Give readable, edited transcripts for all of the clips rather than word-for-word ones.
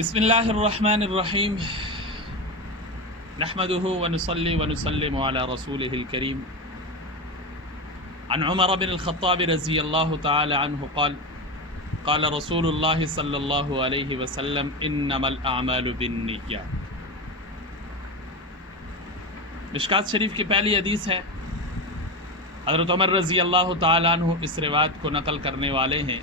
بسم اللہ الرحمن الرحیم نحمده ونصلي ونسلم على رسوله الكريم عن عمر بن الخطاب رضی اللہ تعالی عنہ قال قال رسول اللہ صلی اللہ علیہ وسلم انما الاعمال بالنیات۔ مشکات شریف کی پہلی حدیث ہے۔ حضرت عمر رضی اللہ تعالی عنہ اس روایت کو نقل کرنے والے ہیں۔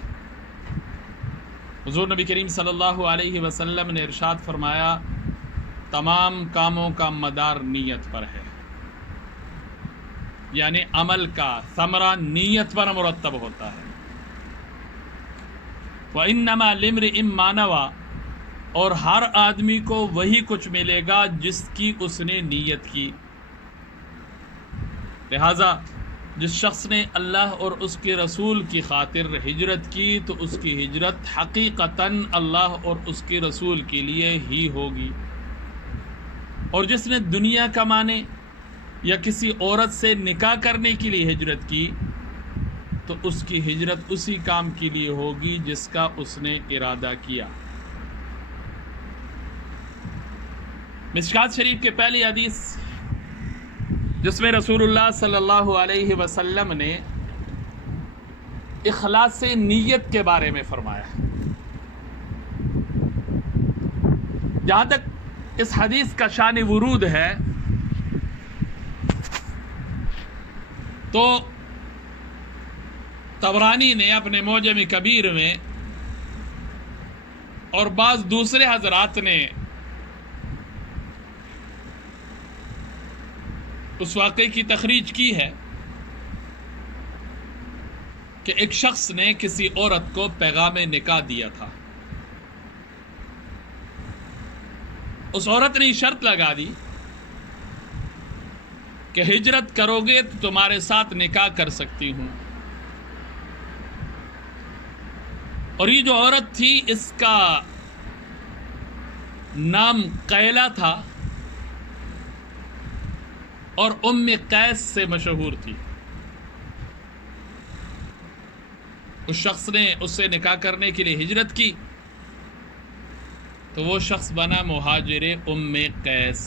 حضور نبی کریم صلی اللہ علیہ وسلم نے ارشاد فرمایا، تمام کاموں کا مدار نیت پر ہے، یعنی عمل کا ثمرہ نیت پر مرتب ہوتا ہے۔ وَإِنَّمَا لِامْرِئٍ مَّا نَوَىٰ، اور ہر آدمی کو وہی کچھ ملے گا جس کی اس نے نیت کی۔ لہٰذا جس شخص نے اللہ اور اس کے رسول کی خاطر ہجرت کی تو اس کی ہجرت حقیقتاً اللہ اور اس کے رسول کے لیے ہی ہوگی، اور جس نے دنیا کمانے یا کسی عورت سے نکاح کرنے کے لیے ہجرت کی تو اس کی ہجرت اسی کام کے لیے ہوگی جس کا اس نے ارادہ کیا۔ مشکات شریف کے پہلی حدیث جس میں رسول اللہ صلی اللہ علیہ وسلم نے اخلاص نیت کے بارے میں فرمایا۔ جہاں تک اس حدیث کا شان ورود ہے تو طبرانی نے اپنے معجم کبیر میں اور بعض دوسرے حضرات نے اس واقعے کی تخریج کی ہے کہ ایک شخص نے کسی عورت کو پیغام نکاح دیا تھا۔ اس عورت نے شرط لگا دی کہ ہجرت کرو گے تو تمہارے ساتھ نکاح کر سکتی ہوں۔ اور یہ جو عورت تھی اس کا نام قیلہ تھا اور قیس سے مشہور تھی۔ اس شخص نے اس سے نکاح کرنے کے لیے ہجرت کی تو وہ شخص بنا مہاجر قیس۔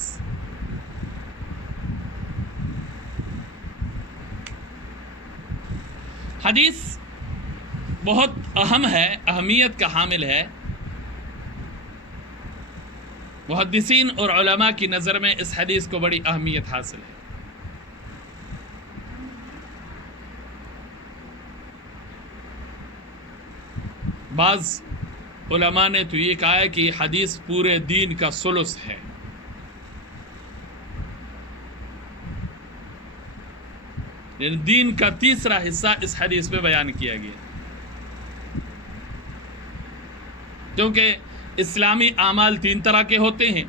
حدیث بہت اہم ہے، اہمیت کا حامل ہے۔ محدثین اور علماء کی نظر میں اس حدیث کو بڑی اہمیت حاصل ہے۔ بعض علماء نے تو یہ کہا ہے کہ یہ حدیث پورے دین کا ثلث ہے، یعنی دین کا تیسرا حصہ اس حدیث میں بیان کیا گیا، کیونکہ اسلامی اعمال تین طرح کے ہوتے ہیں۔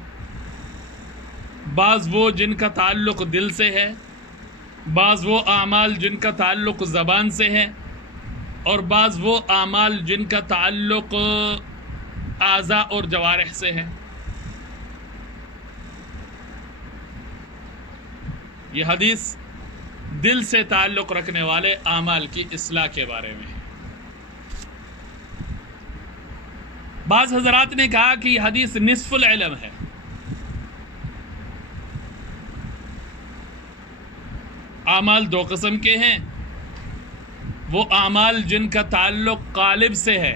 بعض وہ جن کا تعلق دل سے ہے، بعض وہ اعمال جن کا تعلق زبان سے ہے، اور بعض وہ اعمال جن کا تعلق اعضاء اور جوارح سے ہے۔ یہ حدیث دل سے تعلق رکھنے والے اعمال کی اصلاح کے بارے میں ہے۔ بعض حضرات نے کہا کہ یہ حدیث نصف العلم ہے۔ اعمال دو قسم کے ہیں، وہ اعمال جن کا تعلق قالب سے ہے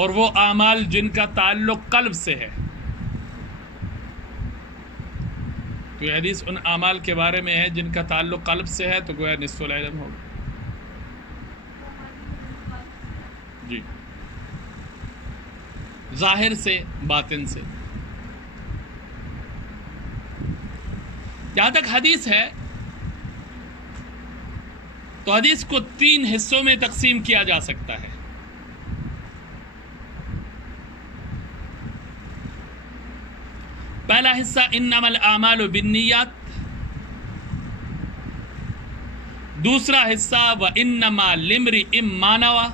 اور وہ اعمال جن کا تعلق قلب سے ہے۔ تو یہ حدیث ان اعمال کے بارے میں ہے جن کا تعلق قلب سے ہے، تو گویا نصف العلم ہوگا۔ جی، ظاہر سے باطن سے۔ جہاں تک حدیث ہے تو حدیث کو تین حصوں میں تقسیم کیا جا سکتا ہے۔ پہلا حصہ انما الاعمال بالنیات، دوسرا حصہ وانما لامرئ ما نویٰ،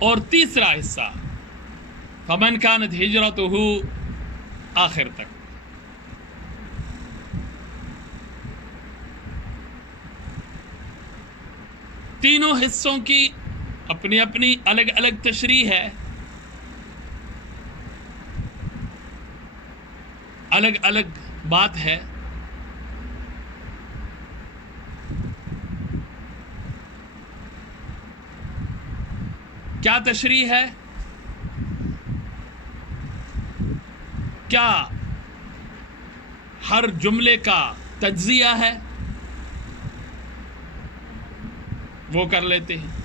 اور تیسرا حصہ فمن كانت ہجرتہ، آخر تک۔ تینوں حصوں کی اپنی اپنی الگ الگ تشریح ہے، الگ الگ بات ہے. کیا تشریح ہے؟ کیا ہر جملے کا تجزیہ ہے؟ وہ کر لیتے ہیں.